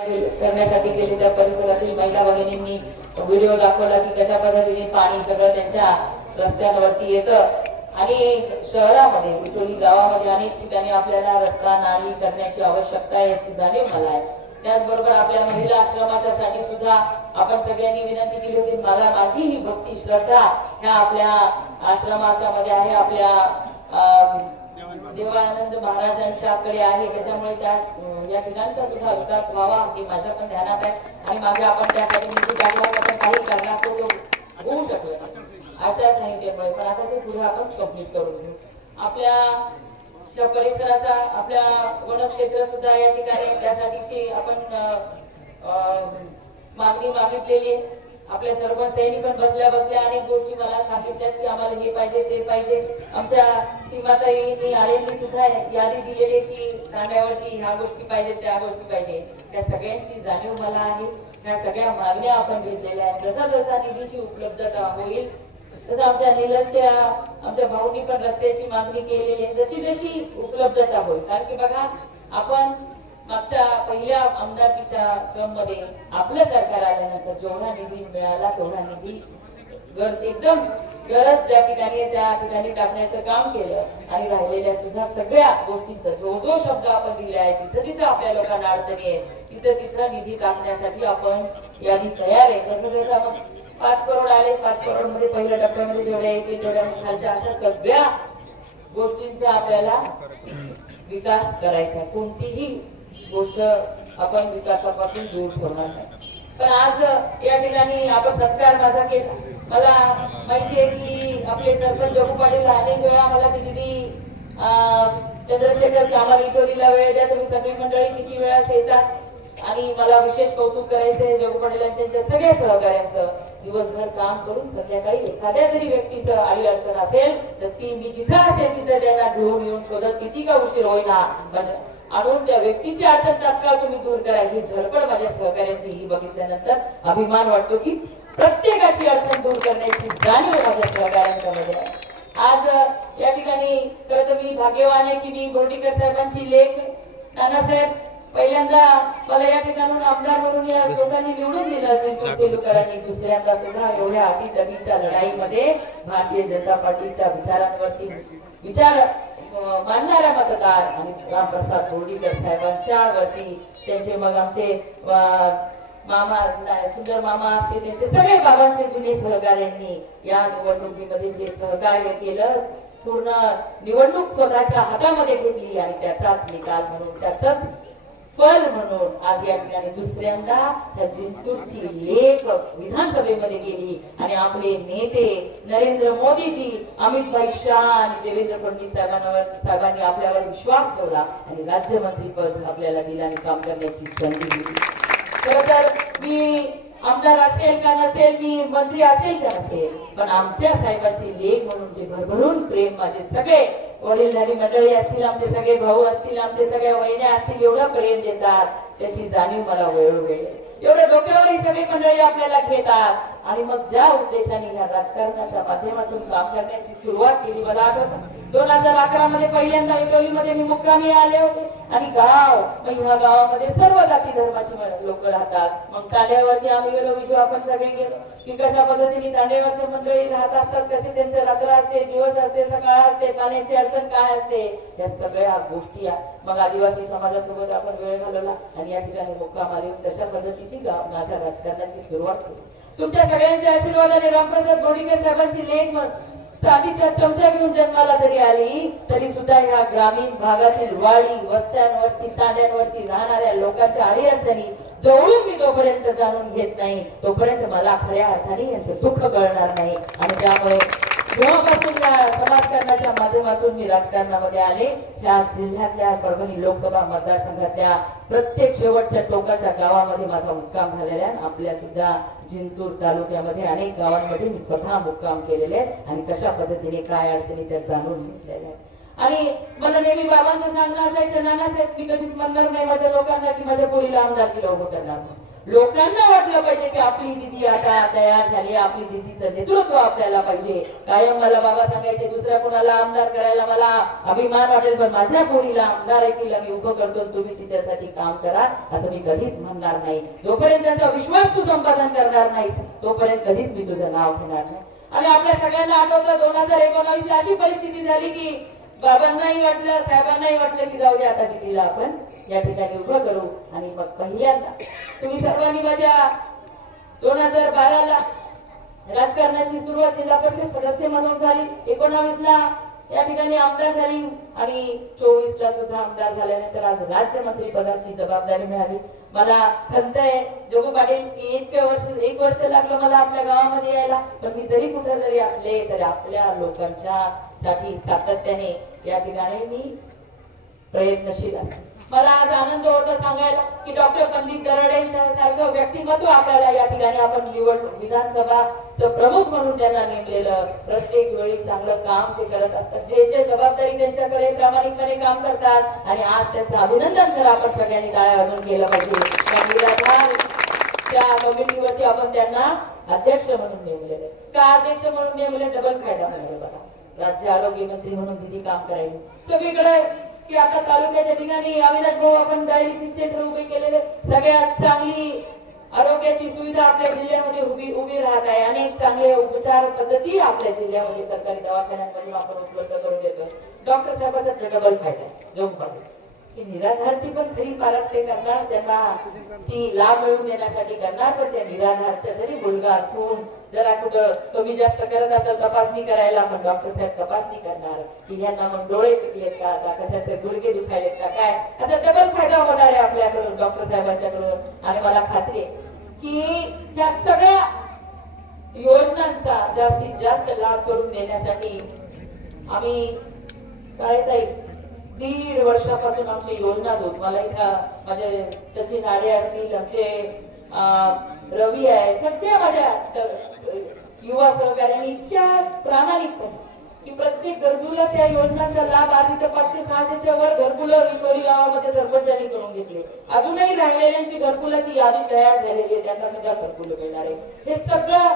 करण्यासाठी गेले त्या परिसरातील महिला भगिनींनी व्हिडिओ दाखवला की कशा पद्धतीने पाणी सगळं त्यांच्या रस्त्यांवरती येतं. आणि शहरामध्ये विठोली गावामध्ये अनेक ठिकाणी आपल्याला रस्ता नाली करण्याची आवश्यकता आहे याची जाणीव मला आहे. त्याचबरोबर आपल्या महिला आश्रमाच्या साठी सुद्धा आपण सगळ्यांनी विनंती केली होती मला माझी ही भक्ती श्रद्धा ह्या आपल्या आश्रमाच्या मध्ये आहे आपल्या अं, देवानंद महाराजांच्याकडे आहे. त्याच्यामुळे त्या या ठिकाणचा सुद्धा विकास व्हावा हे माझ्या पण ध्यानात आहे. आणि मागे आपण त्यासाठी निधी काही करणार तो होऊ शकलो आचारसंहितेमुळे. पण आता ते पुढे आपण कंप्लीट करून घेऊ. आपल्या त्या परिसराचा आपल्या वनक्षेत्र सुद्धा या ठिकाणी त्यासाठीची आपण मागणी मागितलेली आहे. आपल्या सरपंचांनी पण बसल्या बसल्या अनेक गोष्टी मला सांगितल्या की आम्हाला हे पाहिजे ते पाहिजे. आमच्या सीमाताईंनी आळेंनी सुद्धा यादी दिलेली की कांड्यावरती ह्या गोष्टी पाहिजे त्या गोष्टी पाहिजे. त्या सगळ्यांची जाणीव मला आहे. त्या सगळ्या मागण्या आपण घेतलेल्या आहेत. जसा जसा निधीची उपलब्धता होईल तसं आमच्या निलनच्या आमच्या भाऊनी पण रस्त्याची मागणी केलेली आहे. जशी जशी उपलब्धता होईल. कारण की बघा आपण मागच्या पहिल्या आमदारकीच्या क्रममध्ये आपलं सरकार आल्यानंतर जेवढा निधी मिळाला तेवढा निधी गर- एकदम गरज ज्या ठिकाणी त्या ठिकाणी टाकण्याचं काम केलं. आणि राहिलेल्या सुद्धा सगळ्या गोष्टींचा जो जो शब्द आपण दिले आहे तिथं तिथं आपल्या लोकांना अडचणी आहे तिथं तिथं निधी टाकण्यासाठी आपण यादी तयार आहे. जसं जसं आपण पाच करोड आले पाच करोडमध्ये पहिल्या टप्प्यामध्ये जेवढ्या येते तेवढ्या खालच्या अशा सगळ्या गोष्टींचा आपल्याला विकास करायचा आहे. कोणतीही गोष्ट आपण विकासापासून दूर ठेवणार नाही. पण आज या ठिकाणी आपण सत्कार माझा केला. मला माहिती आहे की आपले सरपंच जगू पाटील अनेक वेळा मला ती दिदी चंद्रशेखर कामाल इटोलीला वेळ द्या तुम्ही सगळी मंडळी किती वेळा येतात आणि मला विशेष कौतुक करायचं आहे जगू पाटील आणि त्यांच्या सगळ्या सहकार्यांचं दिवसभर काम करून संध्याकाळी एखाद्या जरी व्यक्तीचं आडी अडचण असेल तर ती मी जिथं असेल तिथं त्यांना घेऊन येऊन शोधत किती का उशीर होईना. पण आणून त्या व्यक्तीची अडचण तात्काळ तुम्ही दूर करा. ही धडपड माझ्या सहकार्यांची ही बघितल्यानंतर अभिमान वाटतो की प्रत्येकाची अडचण दूर करण्याची जाणीव माझ्या सहकार्यांच्या मध्ये आहे आज या ठिकाणी खरं तर मी भाग्यवान आहे की मी बोर्डीकर साहेबांची लेख नानासाहेब पहिल्यांदा मला या ठिकाणून आमदार म्हणून या लोकांनी निवडून दिलं. तेलुकरांनी दुसऱ्यांदा सुद्धा एवढ्या अटीतटीच्या लढाईमध्ये भारतीय जनता पार्टीच्या विचारांवरती विचार मानणारा मतदार आणि रामप्रसाद बोर्डीकर साहेबांच्या वरती त्यांचे मग आमचे मामा सुंदर मामा असते त्यांचे सगळे बाबांचे जुने सहकार्यांनी या निवडणुकीमध्ये जे सहकार्य केलं पूर्ण निवडणूक स्वतःच्या हातामध्ये घेतली आणि त्याचाच निकाल म्हणून त्याच फल म्हणून आज या ठिकाणी दुसऱ्यांदा त्या जिंतूरची लेख विधानसभेमध्ये गेली. आणि आपले नेते नरेंद्र मोदीजी अमित भाई शाह आणि देवेंद्र फडणवीस साहेबांवर साहेबांनी आपल्यावर विश्वास ठेवला आणि राज्यमंत्री पद आपल्याला दिलं आणि काम करण्याची संधी दिली. खर तर मी आमदार असेल का नसेल मी मंत्री असेल का नसेल पण आमच्या साहेबाची लेख म्हणून जे भरभरून प्रेम माझे सगळे वडीलधारी मंडळी असतील आमचे सगळे भाऊ असतील आमचे सगळ्या वहिन्या असतील एवढं प्रेम देतात. त्याची जाणीव मला वेळोवेळी एवढ्या एवढं डोक्यावर ही सगळी मंडळी आपल्याला घेतात. आणि मग ज्या उद्देशाने ह्या राजकारणाच्या माध्यमातून काम करण्याची सुरुवात केली मला आठवत. दोन हजार अकरा मध्ये पहिल्यांदा इटोलीमध्ये मी मुक्कामी आले होते. आणि गाव मग ह्या गावामध्ये सर्व जाती धर्माची लोक राहतात. मग तांड्यावरती आम्ही गेलो विजू आपण सगळे गेलो. की कशा पद्धतीने तांड्यावरचे मंडळी राहत असतात कसे त्यांचे रात्र असते दिवस असते सकाळ असते पाण्याची अडचण काय असते या सगळ्या गोष्टी मग आदिवासी समाजासोबत आपण वेळ घालवला. आणि या ठिकाणी मुक्काम आले. तशा पद्धतीची गाव राजकारणाची सुरुवात केली. तुमच्या सगळ्यांच्या आशीर्वादाने रामप्रसाद बोडीकर साहेबांची लेख म्हण चांदीच्या चमच्या घेऊन जन्माला जरी आली तरी सुद्धा ह्या ग्रामीण भागातील वाडी वस्त्यांवरती तांड्यांवरती राहणाऱ्या लोकांच्या अडीअडचणी जवळून मी जोपर्यंत जाणून घेत नाही तोपर्यंत मला खऱ्या अर्थाने यांचं दुःख कळणार नाही. आणि त्यामुळे जेव्हापासून या समाजकारणाच्या माध्यमातून मी राजकारणामध्ये आले. त्या जिल्ह्यातल्या परभणी लोकसभा मतदारसंघातल्या प्रत्येक शेवटच्या टोकाच्या गावामध्ये माझा मुक्काम झालेला आहे. आपल्या सुद्धा जिंतूर तालुक्यामध्ये अनेक गावांमध्ये मी स्वतः मुक्काम केलेले आहे आणि कशा पद्धतीने काय अडचणी त्या जाणून घेतलेल्या आहेत. आणि मला नेहमी बाबांचं सांगणं असायचं नानासाहेब मी कधीच म्हणणार नाही माझ्या लोकांना की माझ्या पोरीला आमदार केलं उभं करणार नाही. लोकांना वाटलं पाहिजे की आपली दिदी आता तयार झाली आपली दिदीचं नेतृत्व आपल्याला पाहिजे. कायम मला बाबा सांगायचे दुसऱ्या कुणाला आमदार करायला मला अभिमान वाटेल पण माझ्या कोणीला आमदार ऐकीला मी उभं करतो तुम्ही तिच्यासाठी काम करा असं मी कधीच म्हणणार नाही. जोपर्यंत त्यांचा विश्वास तू संपादन करणार नाहीस तोपर्यंत कधीच मी तुझं नाव घेणार नाही. आणि आपल्या सगळ्यांना आठवतं दोन हजार एकोणावीस ला अशी परिस्थिती झाली की बाबांनाही वाटलं साहेबांनाही वाटलं की जाऊ दे आता तिला आपण. या ठिकाणी उभं करू आणि मग पहिल्यांदा तुम्ही सर्वांनी माझ्या दोन हजार बाराला राजकारणाची सुरुवात जिल्हा परिषद सदस्य म्हणून झाली. एकोणावीस ला या ठिकाणी आमदार झाली आणि चोवीस ला सुद्धा आमदार झाल्यानंतर आज राज्यमंत्री पदाची जबाबदारी मिळाली. मला खंत आहे जोगू पाटील की इतके वर्ष एक वर्ष लागलं मला आपल्या गावामध्ये यायला. पण मी जरी कुठे जरी असले तरी आपल्या लोकांच्या साठी सातत्याने या ठिकाणी मी प्रयत्नशील असते मला आज आनंद होतो सांगायला की डॉक्टर पंडित दराडे सारखं व्यक्तिमत्व आपल्याला या ठिकाणी आपण निवड विधानसभाचं प्रमुख म्हणून त्यांना नेमलेलं प्रत्येक वेळी चांगलं काम ते करत असतात. जे जे जबाबदारी त्यांच्याकडे प्रामाणिकपणे काम करतात आणि आज त्यांचं अभिनंदन करा आपण सगळ्यांनी टाळ्या अजून केलं पाहिजे. त्या त्या कमिटीवरती आपण त्यांना अध्यक्ष म्हणून नेमलेले. का अध्यक्ष म्हणून नेमले डबल फायदा मिळाला बघा. राज्य आरोग्य मंत्री म्हणून दिदी काम करायला सगळीकडे की आता तालुक्याच्या ठिकाणी अविनाश भाऊ आपण डायलिसिस सेंटर उभे केलेले. सगळ्यात चांगली आरोग्याची सुविधा आपल्या जिल्ह्यामध्ये उभी उभी राहत आहे. अनेक चांगले उपचार पद्धती आपल्या जिल्ह्यामध्ये सरकारी दवाखान्यांमधून आपण उपलब्ध करून देतो. डॉक्टर साहेबांचा डबल फायदा आहे. की निराधारची पण खरी पालक ते करणार त्यांना ती लाभ मिळवून देण्यासाठी करणार पण त्या निराधारचा जरी मुलगा असून जरा कुठं कमी जास्त करत असेल तपासणी करायला पण डॉक्टर साहेब तपासणी करणार. की ह्यांना मग डोळे दुखलेत का आता कशाचे गुडघे दुखायलेत का काय? आता डबल फायदा होणार आहे आपल्याकडून डॉक्टर साहेबांच्याकडून. आणि मला खात्री आहे की या सगळ्या योजनांचा जास्तीत जास्त लाभ करून देण्यासाठी आम्ही काय ताई दीड वर्षापासून आमची योजना होत? मला इथं माझे सचिन आरे असतील आमचे रवी आहे सध्या माझ्या युवा सहकार्याने इतक्या प्रामाणिकपणे की प्रत्येक गरजूला त्या योजनांचा लाभ आज इथं पाचशे सहाशेच्या वर घरकुलं विकोडी गावामध्ये सरपंचांनी करून घेतले. अजूनही राहिलेल्यांची घरकुलाची यादी तयार झालेली आहे त्यांना सगळ्या घरकुलं मिळणार आहे. हे सगळं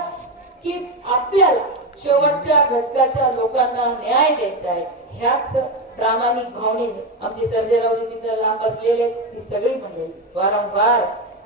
की आपल्याला शेवटच्या घटकाच्या लोकांना न्याय द्यायचा आहे ह्याच प्रामाणिक भावनेने आमचे सर्जेरावजी तिथं लांब असलेले ही सगळी मंडळी वारंवार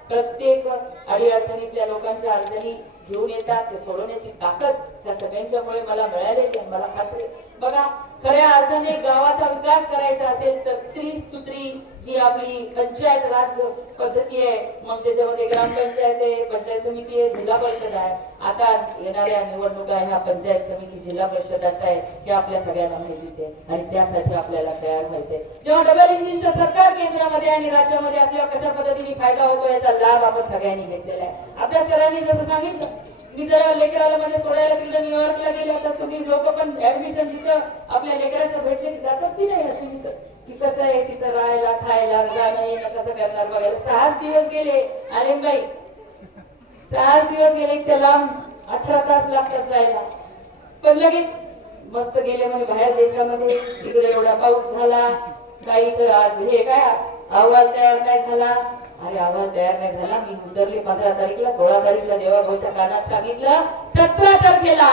प्रत्येक अडीअडचणीतल्या लोकांच्या अडचणी घेऊन येतात ते सोडवण्याची ताकद त्या सगळ्यांच्यामुळे मला मिळालेली आहे मला खात्री बघा खऱ्या अर्थाने गावाचा विकास करायचा असेल तर त्रिसूत्री जी आपली पंचायत राज पद्धती आहे मग त्याच्यामध्ये ग्रामपंचायत आहे पंचायत समिती आहे जिल्हा परिषद आहे. आता येणाऱ्या निवडणुका ह्या पंचायत समिती जिल्हा परिषदाचा आहे हे आपल्या सगळ्यांना माहितीच आहे. आणि त्यासाठी आपल्याला तयार व्हायचंय. जेव्हा डबल इंजिनचं सरकार केंद्रामध्ये आणि राज्यामध्ये असल्यावर कशा पद्धतीने फायदा होतो याचा लाभ आपण सगळ्यांनी घेतलेला आहे. आपल्या सगळ्यांनी जसं सांगितलं मी जरा लेकराला म्हणजे सोडायला तिकडे न्यूयॉर्कला गेले तर तुम्ही लोक पण ऍडमिशन तिथं आपल्या लेकराचं भेटले जातात की नाही अशी तिथं की कसं आहे तिथं राहायला खायला जाणं येणं कसं करणार बघायला? सहाच दिवस गेले. आले बाई सहाच दिवस गेले त्याला अठरा तास लागतात जायला. पण लगेच मस्त गेले म्हणजे बाहेर देशामध्ये. तिकडे एवढा पाऊस झाला. काही आज हे काय अहवाल तयार नाही झाला. अरे अहवाल तयार नाही झाला. मी उतरले पंधरा तारीखला सोळा तारीखला देवाभाऊच्या कानात सांगितलं सतरा तारखेला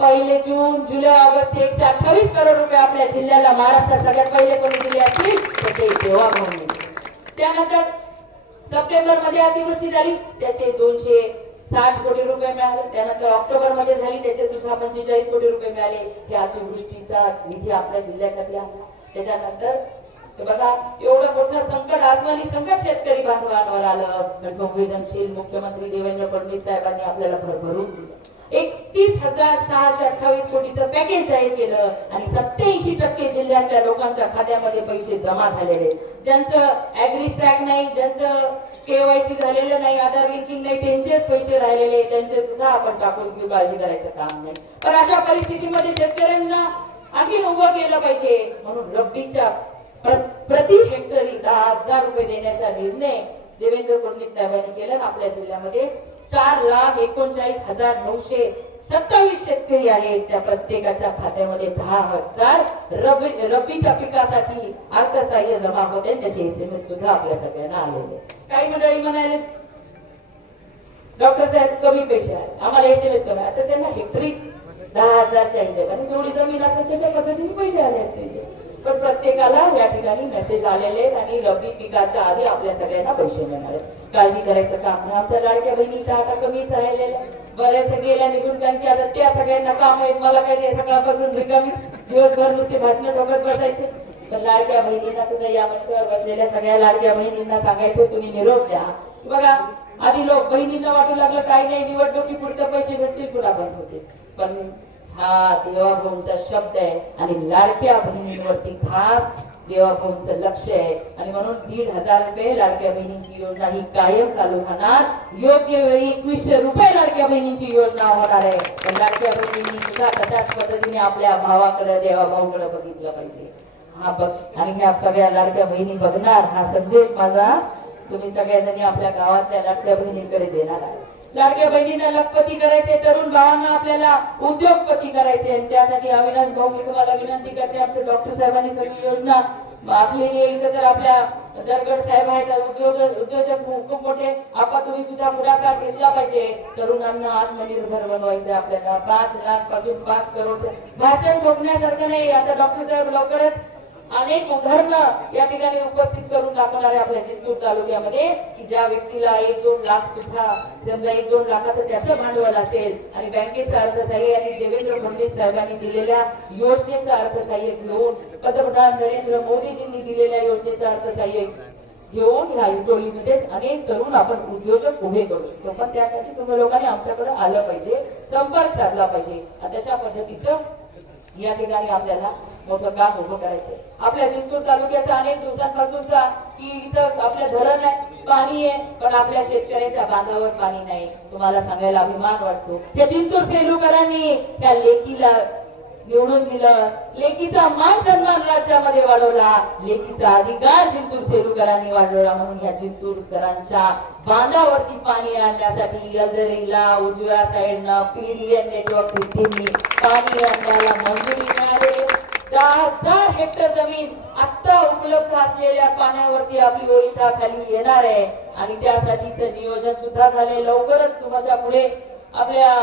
पहिले जून जुलै ऑगस्ट एकशे अठ्ठावीस करोड रुपये आपल्या जिल्ह्याला महाराष्ट्रात सगळ्यात पहिले कोणी दिले असतील तर ते देवाभाऊ त्यानंतर सप्टेंबरमध्ये अतिवृष्टी झाली त्याचे दोनशे साठ कोटी रुपये मिळाले. त्यानंतर ऑक्टोबरमध्ये झाली त्याचे सुद्धा पंचेचाळीस कोटी रुपये मिळाले. हे अतिवृष्टीचा निधी आपल्या जिल्ह्यासाठी आला त्याच्यानंतर बघा एवढं मोठं संकट आसमानी संकट शेतकरी बांधवांवर आलं. तर संवेदनशील मुख्यमंत्री देवेंद्र फडणवीस साहेबांनी आपल्याला भरभरून दिलं. एकतीस हजार सहाशे अठ्ठावीस कोटीचं पॅकेज जाहीर केलं आणि सत्याऐंशी टक्के जिल्ह्यातल्या लोकांच्या खात्यामध्ये पैसे जमा झालेले. ज्यांचं ऍग्री ट्रॅक नाही ज्यांचं केवायसी झालेलं नाही आधार लिंकिंग नाही त्यांचेच पैसे राहिलेले त्यांचे सुद्धा आपण टाकून घेऊ काळजी करायचं काम नाही. पण अशा परिस्थितीमध्ये शेतकऱ्यांना आणखी उभं केलं पाहिजे. म्हणून रब्बीच्या प्रति हेक्टरी दहा हजार रुपये देण्याचा निर्णय देवेंद्र फडणवीस साहेबांनी केला आपल्या जिल्ह्यामध्ये चार लाख एकोणचाळीस हजार नऊशे सत्तावीस शेतकरी आहेत. त्या प्रत्येकाच्या खात्यामध्ये दहा हजार रबी रबीच्या पिकासाठी अर्थसहाय्य जमा होते त्याचे एस एम एस सुद्धा आपल्या सगळ्यांना आलेले काही मंडळी म्हणाले डॉक्टर साहेब कमी पैसे आहेत. आम्हाला एसएलएस कमी आहे. तर त्यांना हेक्टरी दहा हजारच्या हिशेब आणि तेवढी जमीन असेल तशा पद्धतीने पैसे आले असतील पण प्रत्येकाला या ठिकाणी मेसेज आलेले आणि रब्बी पिकाच्या आधी आपल्या सगळ्यांना पैसे मिळणार आहेत. काळजी करायचं काम आमच्या लाडक्या बहिणी तर आता कमीच राहिलेल्या बऱ्याच गेल्या निघून कारण की आता त्या सगळ्यांना काम आहेत. मला काय सकाळपासून रिकामी दिवसभर नुसते भाषण ठोकत बसायचे. पण लाडक्या बहिणींना सुद्धा या मंचावर बसलेल्या सगळ्या लाडक्या बहिणींना सांगायचं तुम्ही निरोप द्या. बघा आधी लोक बहिणींना वाटू लागलं काही नाही निवडणुकी पुढचे पैसे भेटतील पुन्हा बंद होते पण हा देवाभाऊंचा शब्द आहे आणि लाडक्या बहिणींवरती खास देवाभाऊंचं लक्ष आहे. आणि म्हणून दीड हजार रुपये लाडक्या बहिणींची योजना ही कायम चालू होणार योग्य वेळी एकवीसशे रुपये लाडक्या बहिणींची योजना होणार आहे. पण लाडक्या बहिणींनी सुद्धा तशाच पद्धतीने आपल्या भावाकडे देवाभाऊकडे बघितलं पाहिजे. हा बघ. आणि ह्या सगळ्या लाडक्या बहिणी बघणार. हा संदेश माझा तुम्ही सगळ्याजणी आपल्या गावातल्या लाडक्या बहिणींकडे देणार आहे लाडक्या बहिणींना लखपती करायचे तरुण भावांना आपल्याला उद्योगपती करायचे आणि त्यासाठी अविनाश भाऊ मी तुम्हाला विनंती करते आमचे डॉक्टर साहेबांनी सगळी योजना आखलेली आहे. इथं तर आपल्या दरगड साहेब आहेत उद्योग उद्योजक खूप मोठे आपण तुम्ही सुद्धा पुढाकार घेतला पाहिजे. तरुणांना आत्मनिर्भर बनवायचं आपल्याला. पाच लाखपासून पाच करोड भाषण ठोकण्यासारखं नाही. आता डॉक्टर साहेब लवकरच अनेक उदाहरणं या ठिकाणी उपस्थित करून दाखवणार आहे आपल्या चित्तूर तालुक्यामध्ये की ज्या व्यक्तीला एक दोन लाख सुद्धा समजा एक दोन लाखाचं त्याचं भांडवल असेल आणि बँकेचं अर्थसहाय्य आणि देवेंद्र फडणवीस साहेबांनी दिलेल्या योजनेचं अर्थसहाय्य घेऊन पंतप्रधान नरेंद्र मोदीजींनी दिलेल्या योजनेचं अर्थसहाय्य घेऊन ह्या इटोलीमध्येच अनेक तरुण आपण उद्योजक उभे करू. शकतो पण त्यासाठी तुम्ही लोकांनी आमच्याकडे आलं पाहिजे संपर्क साधला पाहिजे. तशा पद्धतीचं या ठिकाणी आपल्याला मोठं काम उभं करायचं आपल्या जिंतूर तालुक्याचा अनेक दिवसांपासूनचा की इथं आपलं धरण आहे पाणी आहे पण आपल्या शेतकऱ्यांच्या बांधावर पाणी नाही. तुम्हाला सांगायला अभिमान वाटतो. त्या जिंतूर सेलूकरांनी त्या लेकीला निवडून दिलं. लेकीचा मान सन्मान राज्यामध्ये वाढवला. लेकीचा अधिकार जिंतूर सेलूकरांनी वाढवला म्हणून या जिंतूरकरांच्या बांधावरती पाणी आणण्यासाठी यलदरीला उजव्या साईडनं पीडीएन नेटवर्क सिस्टीमनी पाणी आणण्याला मंजुरी दहा हजार हेक्टर जमीन आता उपलब्ध असलेल्या पाण्यावरती आपली ओलिता खाली येणार आहे. आणि त्यासाठीच नियोजन सुद्धा झाले लवकरच तुमच्यापुढे आपल्या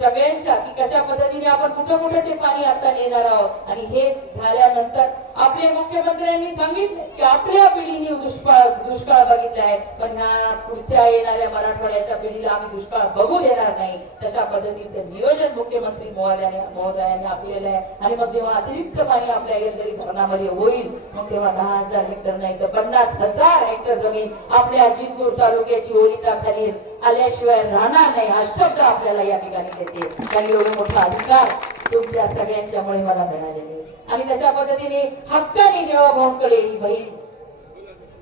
सगळ्यांच्या की कशा पद्धतीने आपण कुठं कुठं ते पाणी आता नेणार आहोत? आणि हे झाल्यानंतर आपले मुख्यमंत्र्यांनी सांगितले की आपल्या पिढीने दुष्काळ दुष्काळ बघितलाय पण ह्या पुढच्या येणाऱ्या मराठवाड्याच्या पिढीला आम्ही दुष्काळ बघू देणार नाही. तशा पद्धतीचे नियोजन मुख्यमंत्री महोदयाने महोदयांनी आपलेलं आहे. आणि मग जेव्हा अतिरिक्त पाणी आपल्या येलदरी धरणामध्ये होईल मग तेव्हा दहा हजार हेक्टर नाही तर पन्नास हजार हेक्टर जमीन आपल्या जिंतूर तालुक्याची ओलिता खाली आल्याशिवाय राहणार नाही. हा शब्द आपल्याला या ठिकाणी देते काही एवढं मोठा अधिकार तुमच्या सगळ्यांच्यामुळे मला मिळालेले आणि तशा पद्धतीने हक्काने देवाभाऊंकडे ही बहीण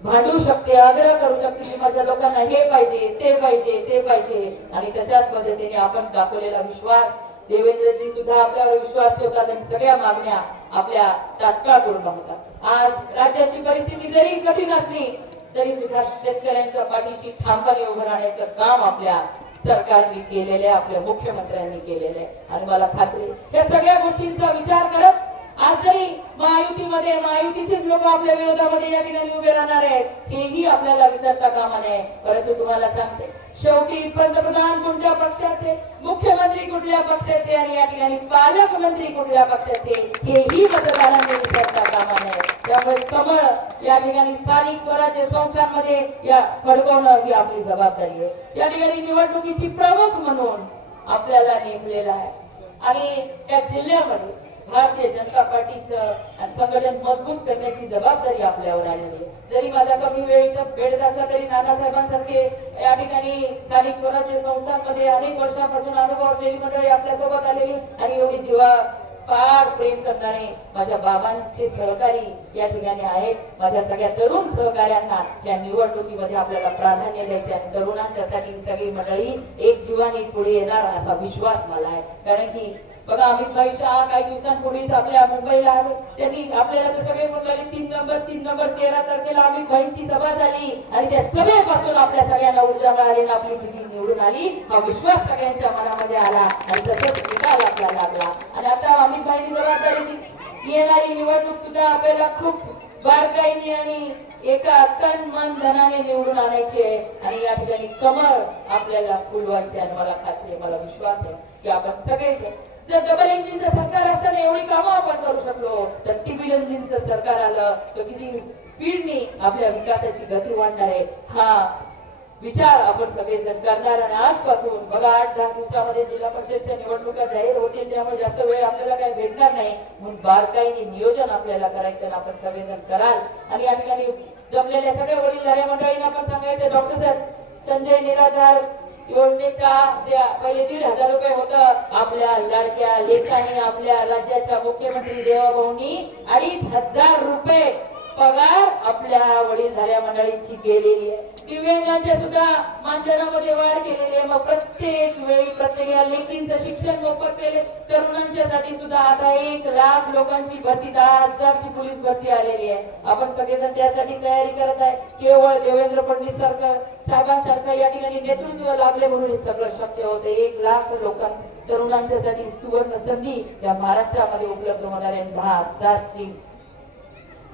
भांडू शकते आग्रह करू शकते की माझ्या लोकांना हे पाहिजे ते पाहिजे ते पाहिजे. आणि तशाच पद्धतीने आपण दाखवलेला विश्वास देवेंद्रजी सुद्धा आपल्यावर विश्वास ठेवतात आणि सगळ्या मागण्या आपल्या तात्काळ पूर्ण होतात. आज राज्याची परिस्थिती जरी कठीण असली तरी सुद्धा शेतकऱ्यांच्या पाठीशी ठामपणे उभं राहण्याचं काम आपल्या सरकारने केलेलं आहे आपल्या मुख्यमंत्र्यांनी केलेलं आहे. आणि मला खात्री या सगळ्या गोष्टींचा विचार करत आज जरी महायुतीमध्ये महायुतीचेच लोक आपल्या विरोधामध्ये या ठिकाणी उभे राहणार आहेत हेही आपल्याला विसरता कामा नये. परंतु तुम्हाला सांगते शेवटी पंतप्रधान कोणत्या पक्षाचे? मुख्यमंत्री कुठल्या पक्षाचे आणि या ठिकाणी पालकमंत्री कुठल्या पक्षाचे? हेही मतदारांनी विसरता कामा नये. त्यामुळे कमळ या ठिकाणी स्थानिक स्वराज्य संस्थांमध्ये या फडकवणं ही आपली जबाबदारी आहे. या ठिकाणी निवडणुकीची प्रमुख म्हणून आपल्याला नेमलेला आहे. आणि त्या जिल्ह्यामध्ये भारतीय जनता पार्टीचं संघटन मजबूत करण्याची जबाबदारी आपल्यावर आलेली जरी माझा कमी वेळ इथं भेटत असला तरी नानासाहेबांसारखे या ठिकाणी स्थानिक स्वराज्य संस्थांमध्ये अनेक वर्षांपासून अनुभव असलेली मंडळी आपल्यासोबत आलेली आणि एवढी जीवा फार प्रेम करणारे माझ्या बाबांचे सहकारी या ठिकाणी आहेत. माझ्या सगळ्या तरुण सहकार्यांना या निवडणुकीमध्ये आपल्याला प्राधान्य द्यायचे आणि तरुणांच्यासाठी सगळी मंडळी एक जीवाने पुढे येणार असा विश्वास मला आहे. कारण की बघा अमित भाई शहा काही दिवसांपूर्वीच आपल्या मुंबईला आले. त्यांनी आपल्याला तर सगळे म्हटलं तीन नंबर तीन नंबर तेरा तारखेला अमित भाईंची सभा झाली. आणि त्या सभेपासून आपल्या सगळ्यांना ऊर्जा मिळाली आणि आपली दिदी निवडून आली. हा विश्वास सगळ्यांच्या मनामध्ये आला आणि तसंच निकाल आपला लागला. आणि आता अमित भाईंनी जबाबदारी येणारी निवडणूक सुद्धा आपल्याला खूप बारकाईने आणि एका तन मन धनाने निवडून आणायची आहे. आणि या ठिकाणी कमळ आपल्याला फुलवायचे आणि मला खात्री मला विश्वास आहे की आपण सगळेच जर डबल इंजिनचं सरकार असताना एवढी कामं आपण करू शकलो. तर ट्रिपल इंजिनचं सरकार आलं तर किती स्पीडनी आपल्या विकासाची गती वाढणार आहे हा विचार आपण सगळेजण करणार. आणि आजपासून बघा आठ दहा दिवसामध्ये जिल्हा परिषदच्या निवडणुका जाहीर होतील त्यामुळे जास्त वेळ आपल्याला काही भेटणार नाही. म्हणून बारकाईने नियोजन आपल्याला करायचं आपण सगळेजण कराल. आणि या ठिकाणी जमलेल्या सगळ्या वडीलधाऱ्या मंडळींना आपण सांगायचं डॉक्टर साहेब संजय निराधार योजनेच्या जे पहिले दीड हजार रुपये होत आपल्या लाडक्या लेखाने आपल्या राज्याच्या मुख्यमंत्री देवाभाऊनी अडीच हजार रुपये पगार आपल्या वडीलधाऱ्या मंडळींची केलेली आहे. दिव्यांगांच्या सुद्धा मानधनामध्ये वाढ केलेली आहे. मग प्रत्येक वेळी प्रत्येक लेखींचं शिक्षण मोफत केले. तरुणांच्यासाठी सुद्धा आता एक लाख लोकांची भरती दहा हजारची पोलीस भरती आलेली आहे. आपण सगळेजण त्यासाठी तयारी करत आहे. केवळ देवेंद्र फडणवीस सारखं साहेबांसारखं या ठिकाणी नेतृत्व लाभले म्हणून हे सगळं शक्य होतं. एक लाख लोकां तरुणांच्यासाठी सुवर्ण संधी या महाराष्ट्रामध्ये उपलब्ध होणार आहे. दहा हजारची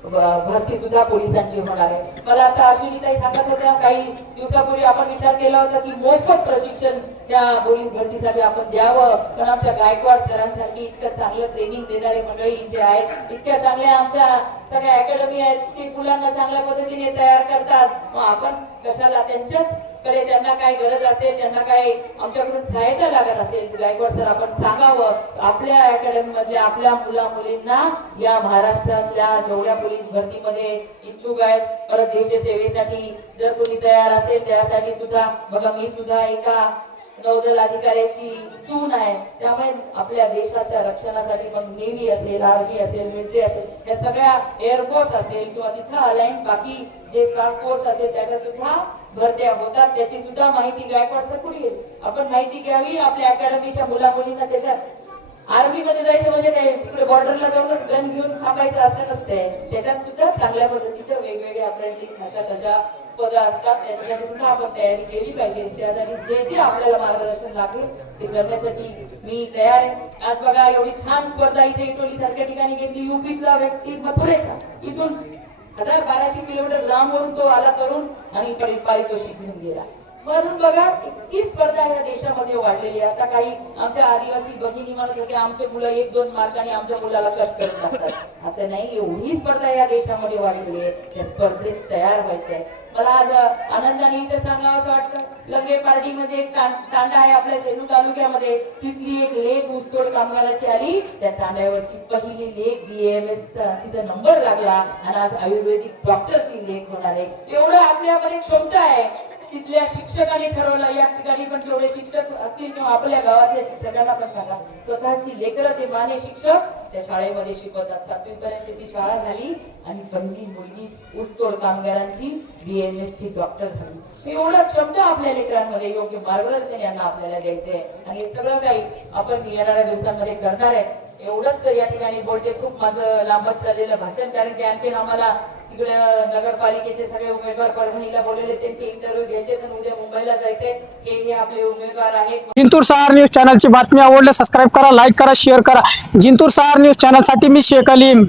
भरती सुद्धा पोलिसांची होणार आहे. मला आता अश्विनीताई सांगत होत्या काही दिवसापूर्वी आपण विचार केला होता की मोफत प्रशिक्षण त्या पोलीस भरतीसाठी आपण द्यावं. पण आमच्या गायकवाड सरांसाठी इतकं चांगलं ट्रेनिंग देणारे मंडळी इथे आहेत. इतक्या चांगल्या आमच्या सगळ्या अकॅडमी आहेत. ते मुलांना चांगल्या पद्धतीने तयार करतात. मग आपण कशाला त्यांच्याच कडे त्यांना काय गरज असेल त्यांना काय आमच्याकडून सहायता लागत असेल गायकवाड सर आपण सांगावं. आपल्या अकॅडमी मधल्या आपल्या मुला मुलींना या महाराष्ट्रातल्या जेवढ्या पोलीस भरतीमध्ये इच्छुक आहेत परत देश सेवेसाठी जर कोणी तयार असेल त्यासाठी सुद्धा बघा मी सुद्धा एका नौदल अधिकाऱ्याची सून आहे. त्यामुळे आपल्या देशाच्या रक्षणासाठी मग नेव्ही असेल आर्मी असेल मिलिटरी असेल या सगळ्या एअरफोर्स असेल किंवा तिथं अलाइन बाकी जे स्टार फोर्स असेल त्याच्या सुद्धा भरत्या होतात. त्याची सुद्धा माहिती गायकवाड सर कुठे येईल आपण माहिती घ्यावी. आपल्या अकॅडमीच्या मुला मुलींना त्याच्यात आर्मी मध्ये जायचं म्हणजे काय तिकडे बॉर्डरला जाऊनच गन घेऊन थांबायचं असं नसतंय. त्याच्यात सुद्धा चांगल्या पद्धतीच्या वेगवेगळ्या अप्रेंटिस अशा तशा पद असतात त्याच्यासाठी सुद्धा आपण तयारी केली पाहिजे. त्यासाठी जे जे आपल्याला मार्गदर्शन लागेल ते करण्यासाठी मी तयार आहे. आज बघा एवढी छान स्पर्धा इथे इटोली सारख्या ठिकाणी घेतली. युपीतला व्यक्ती मथुरेचा. इथून हजार बाराशे किलोमीटर लांबवरून तो आला करून आणि पारितोषिक घेऊन गेला. म्हणून बघा इतकी स्पर्धा या देशामध्ये वाढलेली आहे. आता काही आमच्या आदिवासी भगिनी म्हणत होते आमचे मुलं एक दोन मार्काने आमच्या मुलाला कट करत असतात असं नाही एवढी स्पर्धा या देशामध्ये वाढलेली आहे. त्या स्पर्धेत तयार व्हायचं आहे मला आज आनंदाने इथे सांगावं असं वाटतं. लंगे पार्टी मध्ये एक तांडा आहे आपल्या सेलू तालुक्यामध्ये. तिथली एक लेख ऊसतोड कामगाराची आली. त्या तांड्यावरची पहिली लेख बीएमएस तिचा नंबर लागला. आणि आज आयुर्वेदिक डॉक्टर ती लेख होणार आहे. एवढं आपल्यामध्ये क्षमता आहे. तिथल्या शिक्षकाने ठरवलं या ठिकाणी पण जेवढे शिक्षक असतील किंवा आपल्या गावातल्या शिक्षकांना पण सांगा. स्वतःची लेकरं ते माने शिक्षक त्या शाळेमध्ये शिकवतात. सातवी पर्यंत ती शाळा झाली आणि पहिली मुलगी ऊसतोड कामगारांची बीएमएस ची डॉक्टर झाली. एवढा शब्द आपल्या लेकरांमध्ये योग्य मार्गदर्शन यांना आपल्याला द्यायचंय. आणि हे सगळं काही आपण येणाऱ्या दिवसांमध्ये करणार आहे. एवढंच या ठिकाणी बोलते. खूप माझं लांबत चाललेलं भाषण कारण की आणखीन आम्हाला तिकडे नगरपालिकेचे सगळे उमेदवार परभणीला बोललेले त्यांचे इंटरव्ह्यू घ्यायचे तर उद्या मुंबईला जायचे हे हे आपले उमेदवार आहेत. जिंतूर सहार न्यूज चॅनलची बातमी आवडल्यास सबस्क्राईब करा लाईक करा शेअर करा. जिंतूर सहार न्यूज चॅनलसाठी मी शेख अलीम.